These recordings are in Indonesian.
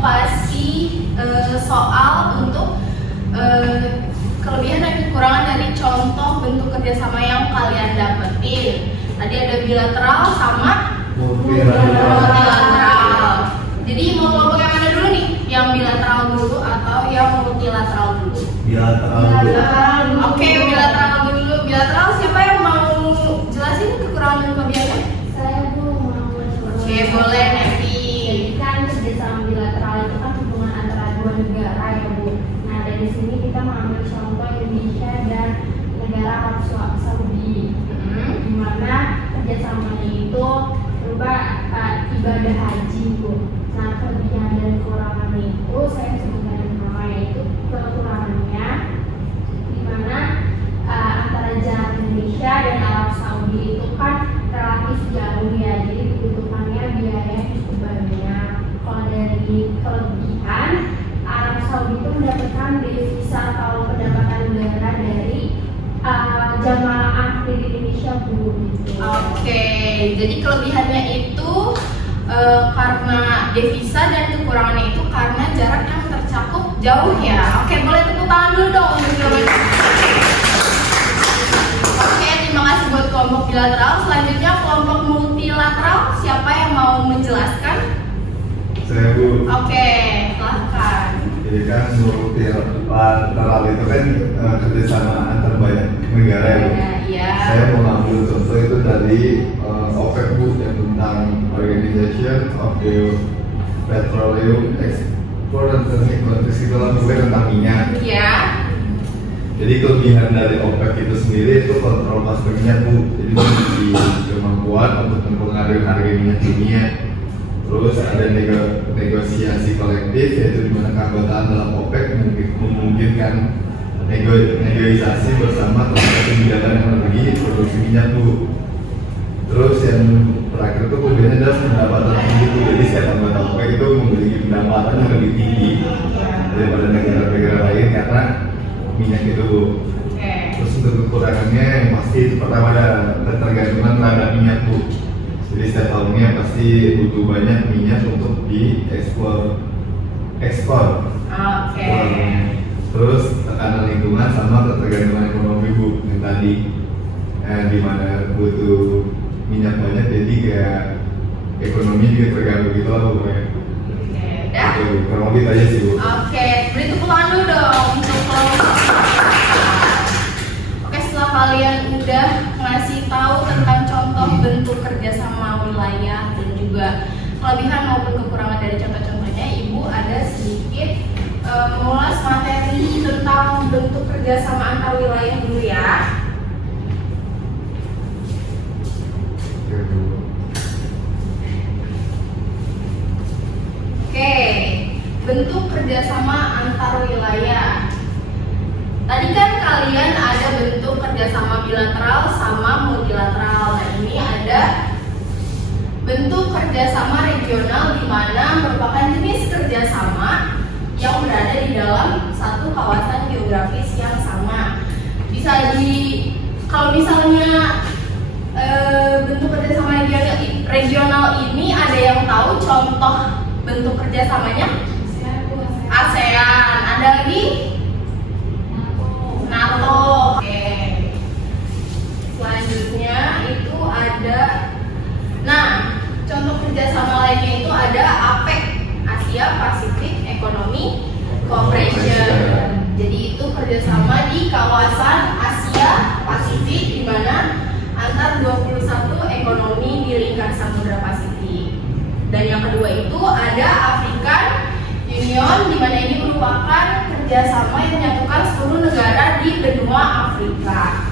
kasih soal untuk kelebihan dan kekurangan dari contoh bentuk kerjasama yang kalian dapetin. Tadi ada bilateral sama multilateral. Jadi mau kelompok yang mana dulu nih? Yang bilateral dulu atau yang multilateral dulu? Bilateral dulu. Oke, bilateral dulu. Bilateral siapa yang mau jelasin kekurangan dan kelebihannya? Saya mau Oke, boleh Nevi. Jadi kan kerjasama bilateral itu kan hubungan antara dua negara ya Bu. Nah dari sini kita mengambil contoh Indonesia dan negara Arab Saudi, di mana kerjasamanya itu berupa ibadah haji Bu. Nah kelebihan dan kekurangannya itu saya sebutkan yang pertama yaitu kekurangannya, di mana antara jarak Indonesia dan Arab Saudi itu kan relatif jauh ya, jadi dibutuhkannya biaya yang cukup banyak. Kalau dari kelebihan, Arab Saudi itu mendapatkan devisa atau pendapatan negara dari jamaah di Indonesia Bu. Gitu. Oke, jadi kelebihannya itu karena devisa dan kekurangannya itu karena jarak yang tercakup jauh ya. Oke, boleh tepuk tangan dulu dong untuk jawabannya. Oke, terima kasih buat kelompok bilateral. Selanjutnya kelompok multilateral, siapa yang mau menjelaskan? Saya Bu. Oke, silahkan. Jadi kan multilateral itu kan kerjasama antar banyak negara ya Bu. Iya. Saya mau ngambil contoh itu dari OPEC Bu, yang tentang Organization of the Petroleum Export and Transit Countries, itu lah tentang minyak. Iya. Jadi kelebihan dari OPEC itu sendiri itu kontrol pasar minyak Bu. Jadi memiliki kemampuan untuk mempengaruhi harga minyak dunia. Terus ada negosiasi kolektif, yaitu di mana keanggotaan dalam OPEC memungkinkan negosiasi bersama terhadap kebijakan yang lagi produksi minyak Bu. Terus yang terakhir itu kemudian adalah pendapatan tinggi Bu. Jadi setiap anggota OPEC itu memiliki pendapatan yang lebih tinggi daripada negara-negara lain karena minyak itu Bu. Terus untuk kekurangannya yang pasti pertama ada ketergantungan terhadap minyak Bu. Jadi setiap tahunnya pasti butuh banyak minyak untuk diekspor. Terus tekanan lingkungan sama ketergantungan ekonomi Bu yang tadi, di mana butuh minyak banyak jadi kayak ekonomi juga terganggu gitu lah Bu. Udah? Kurang lebih itu aja sih Bu. Oke, beri tepuk tangan dulu dong untuk kelompok. Oke, setelah kalian udah ngasih tahu tentang contoh bentuk kerjasama wilayah dan juga kelebihan maupun kekurangan dari contoh-contohnya, Ibu ada sedikit mengulas materi tentang bentuk kerjasama antar wilayah dulu ya. Oke, bentuk kerjasama antar wilayah. Tadi kan kalian ada bentuk kerjasama bilateral sama multilateral. Nah ini ada bentuk kerjasama regional, di mana merupakan jenis kerjasama yang berada di dalam satu kawasan geografis yang sama. Kalau misalnya bentuk kerjasama regional ini ada yang tahu contoh bentuk kerjasamanya? ASEAN. Ada lagi? NATO. Oke. Selanjutnya itu ada, nah contoh kerjasama lainnya itu ada APEC, Asia Pacific Economic Cooperation. Jadi itu kerjasama di kawasan Asia Pasifik, di mana antar 21 ekonomi di lingkar Samudra Pasifik. Dan yang kedua itu ada African Union, di mana ini merupakan kerjasama yang menyatukan seluruh negara di benua Afrika.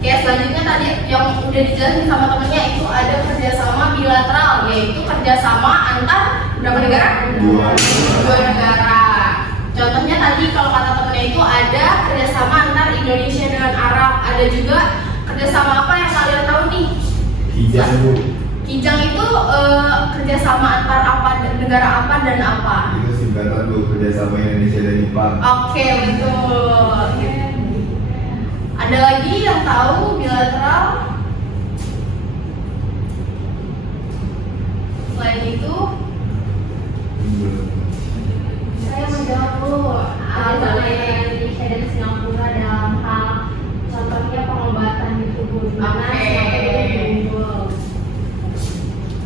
Oke, selanjutnya tadi yang udah dijelasin sama temennya itu ada kerjasama bilateral, yaitu kerjasama antar berapa negara? Dua negara. Contohnya tadi kalau kata temennya itu ada kerjasama antar Indonesia dengan Arab. Ada juga kerjasama apa yang kalian tahu nih? Kijang Bu. Kijang itu kerjasama antar apa, negara apa dan apa? Itu singkatan Bu, kerjasama Indonesia dan Jepang. Oke, betul. Ada lagi yang tahu bilateral? Selain itu Saya menjawab dulu ada Indonesia dan Singapura dalam hal contohnya pengobatan gitu Bu. Dimana Oke. Singapura itu unggul.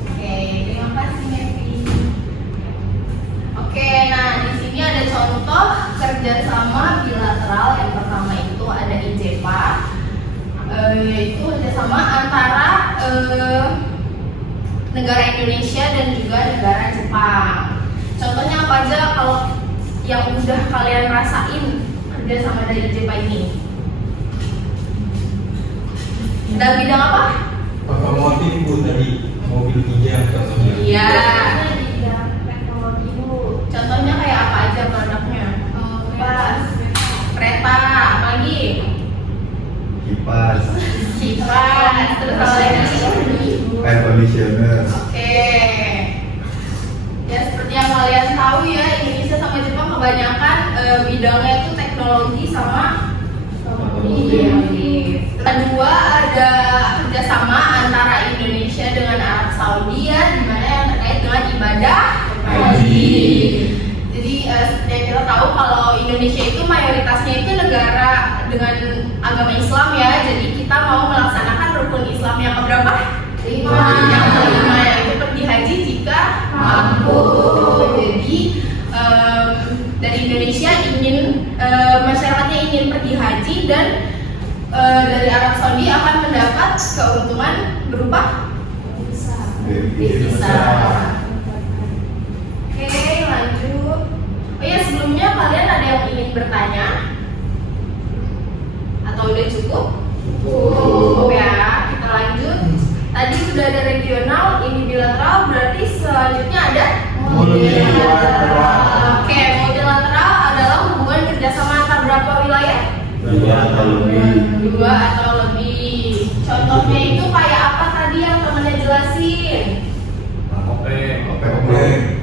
Oke, terima kasih Mevi. Oke, nah di sini ada contoh kerjasama bilateral. Yang pertama itu ada IJPA, yaitu kerjasama antara negara Indonesia dan juga negara Jepang. Contohnya apa aja kalau yang udah kalian rasain kerjasama dari IJPA ini? Dalam bidang apa? Otomotif Bu tadi, mobil hijau contohnya. Iya. Di bidang teknologi Bu. Contohnya kayak apa aja produknya? Pas. Kereta, apa lagi? Kipas, Kipas, terus apa lagi? air conditioner. Oke. Ya seperti yang kalian tahu ya, Indonesia sama Jepang kebanyakan bidangnya itu teknologi sama otomotif. Kedua ada kerjasama antara Indonesia dengan Arab Saudi ya, di mana yang terkait dengan ibadah haji. Jadi seperti yang kita tahu kalau Indonesia itu mayoritasnya itu negara dengan agama Islam ya, jadi kita mau melaksanakan rukun Islam yang keberapa? 5. Yang kelima yaitu pergi haji jika mampu. Jadi dari Indonesia ingin masyarakatnya ingin pergi haji dan dari Arab Saudi akan mendapat keuntungan berupa devisa. Oke, lanjut. Oh ya, sebelumnya kalian ada yang ingin bertanya? Atau udah cukup? Cukup ya, kita lanjut. Tadi sudah ada regional, ini bilateral, berarti selanjutnya ada Multilateral. Oke, multilateral adalah hubungan kerjasama antar berapa wilayah? 2 atau lebih. 2 atau lebih. Contohnya itu kayak apa tadi yang temennya jelasin? OPEC.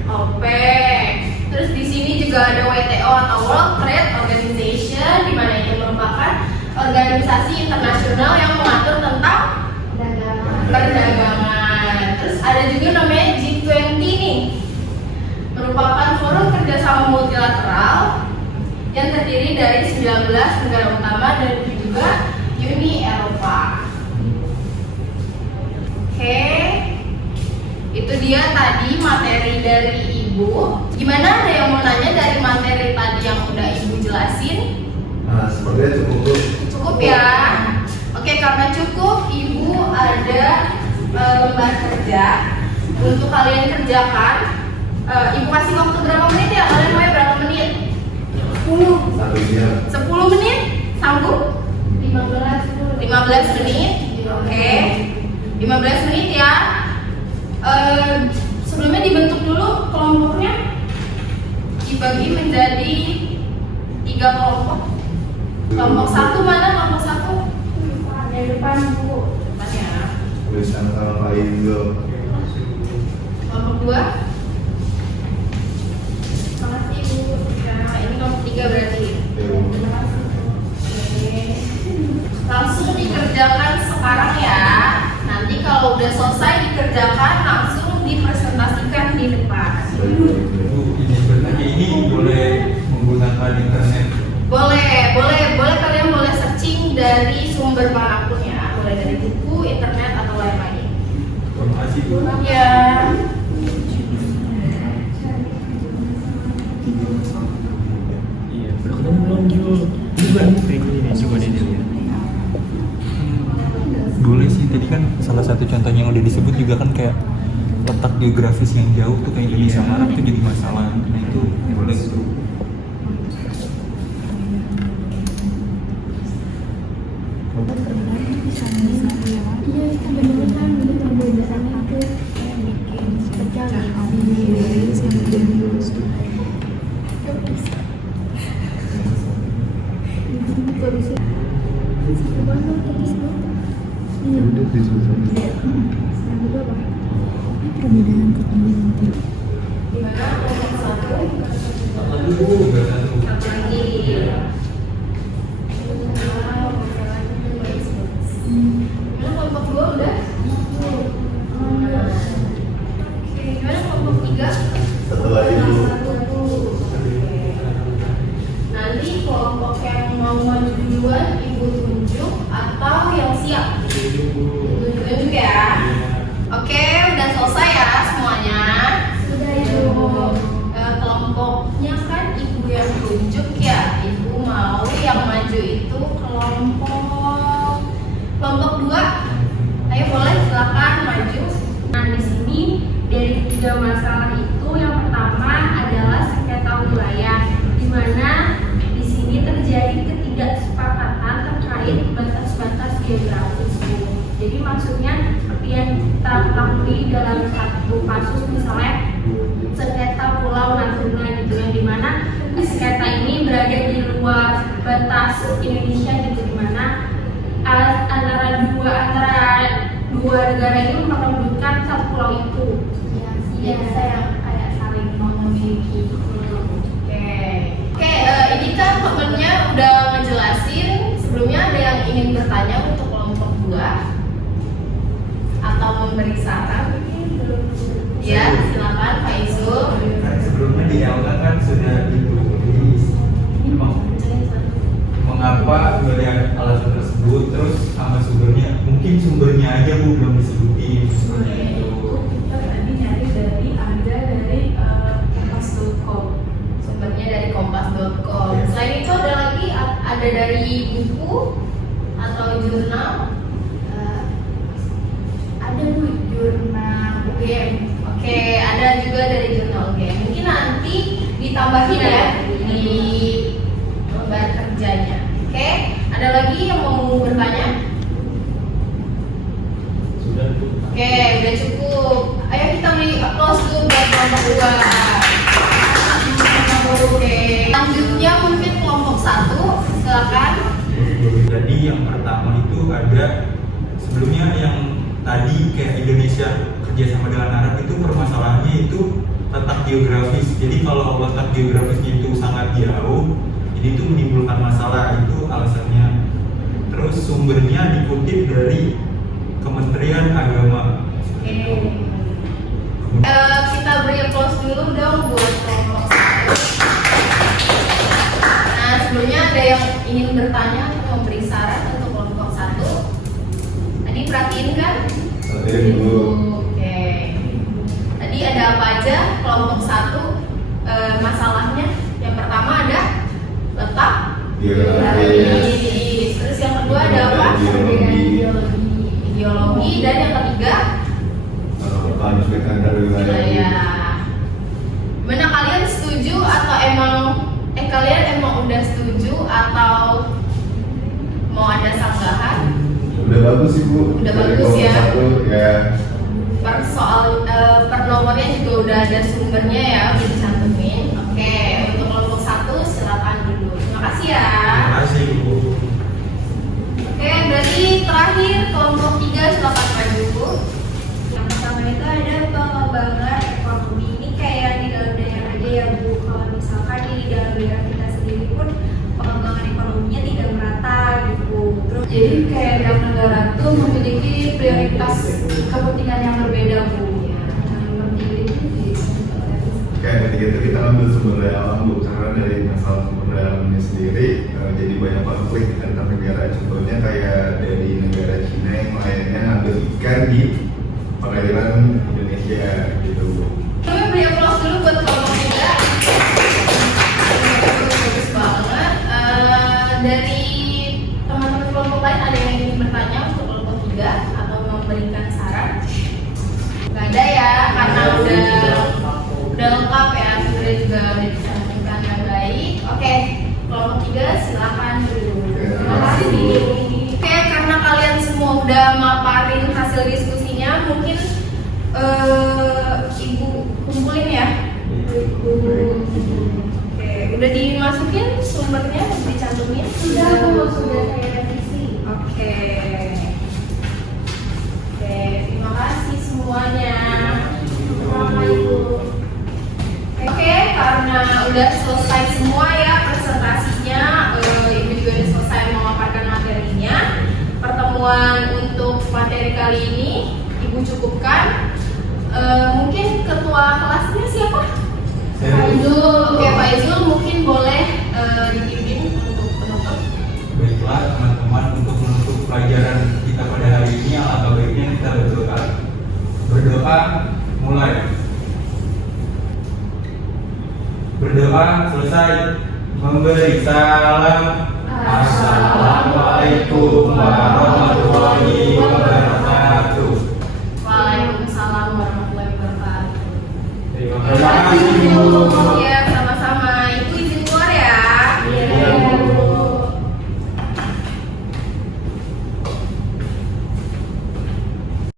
OPEC. Terus di sini juga ada WTO atau World Trade Organization, di mana itu merupakan organisasi internasional yang mengatur tentang perdagangan. Terus ada juga namanya G20 nih, merupakan forum kerjasama multilateral yang terdiri dari 19 negara utama dan juga Uni Eropa. Oke, itu dia tadi materi dari Ibu. Gimana, ada yang mau nanya dari materi tadi yang udah Ibu jelasin? Nah, sepertinya cukup Bu. Cukup ya. Oke, karena cukup, Ibu ada lembar kerja untuk kalian kerjakan. Ibu kasih waktu berapa menit ya? Kalian mau berapa menit? 10. 10 menit? Sanggup? 15 menit. Oke. 15 menit ya. Sebelumnya dibentuk dulu kelompoknya. Dibagi menjadi 3 kelompok. Kelompok 1 mana? Kelompok 1? Yang depan Bu. Depan ya. Tulisan sama Pak Indo. Kelompok 2. Makasih Ibu. Nah, ini kelompok 3 berarti. Oke. Langsung dikerjakan sekarang ya. Nanti kalau udah selesai dikerjakan langsung dipresentasikan di depan. Bu, ini bertanya ini boleh menggunakan internet. Boleh kalian boleh searching dari sumber manapun ya, boleh dari buku, internet atau lain-lain. Terima kasih Bu. Ya. Iya, belum juga ini coba deh dilihat. Boleh sih, tadi kan salah satu contohnya yang udah disebut juga kan kayak letak geografis yang jauh tuh kayak Indonesia sama Arab itu jadi masalah. Nah itu boleh tuh. Gimana kelompok 1? Satu. Satu lagi. Gimana kelompok 2 udah? Oke, gimana kelompok 3? Setelah itu dari 3 masalah itu yang pertama adalah sengketa wilayah, di mana di sini terjadi ketidaksepakatan terkait batas-batas geografis. Jadi maksudnya seperti yang kita ketahui dalam satu kasus misalnya sengketa Pulau Natuna gitu, yang dimana sengketa ini berada di luar batas Indonesia gitu, dimana antara dua negara ini memperebutkan satu pulau itu. Jadi saya kayak saling memiliki. Oke, ini kan temennya udah ngejelasin. Sebelumnya ada yang ingin bertanya untuk kelompok 2 atau memberi saran? Ya, silakan Pak Izul. Sebelumnya di awal kan sudah ditulis mengapa melihat alasan tersebut, terus sama sumbernya, mungkin sumbernya aja Bu belum disebutin seperti itu. Tadi nyari dari kompas.com. Sumbernya dari kompas.com. Selain itu ada dari buku atau jurnal. Ada Bu, jurnal UGM. Oke, ada juga dari jurnal UGM. Mungkin nanti ditambahin ya di lembar kerjanya. Oke, ada lagi yang mau bertanya? Sudah Bu. Oke, udah cukup. Ayo kita beri applause dulu buat kelompok 2. Oke, lanjutnya mungkin kelompok 1, silakan. Jadi yang pertama itu ada sebelumnya yang tadi kayak Indonesia kerjasama dengan Arab itu permasalahannya itu letak geografis. Jadi kalau letak geografisnya itu sangat jauh, ini tuh menimbulkan masalah, itu alasannya. Terus sumbernya dikutip dari Kementerian Agama. Oke. Kita beri applause dulu dong buat kelompok 1. Nah, sebelumnya ada yang ingin bertanya atau memberi saran untuk kelompok 1? Tadi perhatiin kan? Bu. Oke. Tadi ada apa aja kelompok 1 masalahnya? Yang pertama ada letak Geografis. Terus yang kedua ada apa? Ideologi. Dan yang ketiga Konflik antar wilayah. wilayah. Gimana, kalian setuju atau kalian emang udah setuju atau mau ada sanggahan? Udah bagus sih Bu. Udah Dari bagus ya. kelompok 1 ya. Per nomornya juga udah ada sumbernya ya, udah dicantumin. Oke, untuk kelompok 1 silakan dulu. Terima kasih ya. Terima kasih Bu. Oke, berarti terakhir kelompok 3 silakan maju Bu. Yang pertama itu ada pengembangan ekonomi. Ini kayak di dalam daerah aja ya Bu. Kalau misalkan di dalam daerah kita sendiri pun pengembangan ekonominya tidak merata gitu. Terus Jadi kayak tiap negara tuh memiliki prioritas kepentingan yang berbeda Bu. Kayak ketika itu kita ambil sumber daya alam Bu, karena dari masalah sumber daya alam ini sendiri jadi banyak konflik antar negara. Contohnya kayak dari negara Cina yang lainnya ngambil ikan di perairan Indonesia gitu Bu. Kami beri applause dulu buat kelompok 3. Bagus banget. Dari teman-teman kelompok lain ada yang ingin bertanya untuk kelompok 3 atau memberikan saran? Gak ada ya, karena udah lengkap ya, sudah juga udah disampaikan dengan baik. Oke, kelompok 3 silakan dulu. Terima kasih. Oke, karena kalian semua udah maparin hasil diskusinya, mungkin Ibu kumpulin ya. Oke, udah dimasukin sumbernya, udah dicantumin? sudah saya revisi. Oke, terima kasih semuanya. Assalamualaikum. Oke, karena udah selesai semua ya presentasinya, Ibu juga udah selesai memaparkan materinya. Pertemuan untuk materi kali ini Ibu cukupkan. Mungkin ketua kelasnya siapa? Pak Izul. Oke, Pak Izul mungkin boleh dipimpin untuk penutup. Baiklah teman-teman, untuk menutup pelajaran kita pada hari ini, alangkah baiknya kita berdoa. Berdoa mulai. Berdoa selesai. Memberi salam. Assalamualaikum warahmatullahi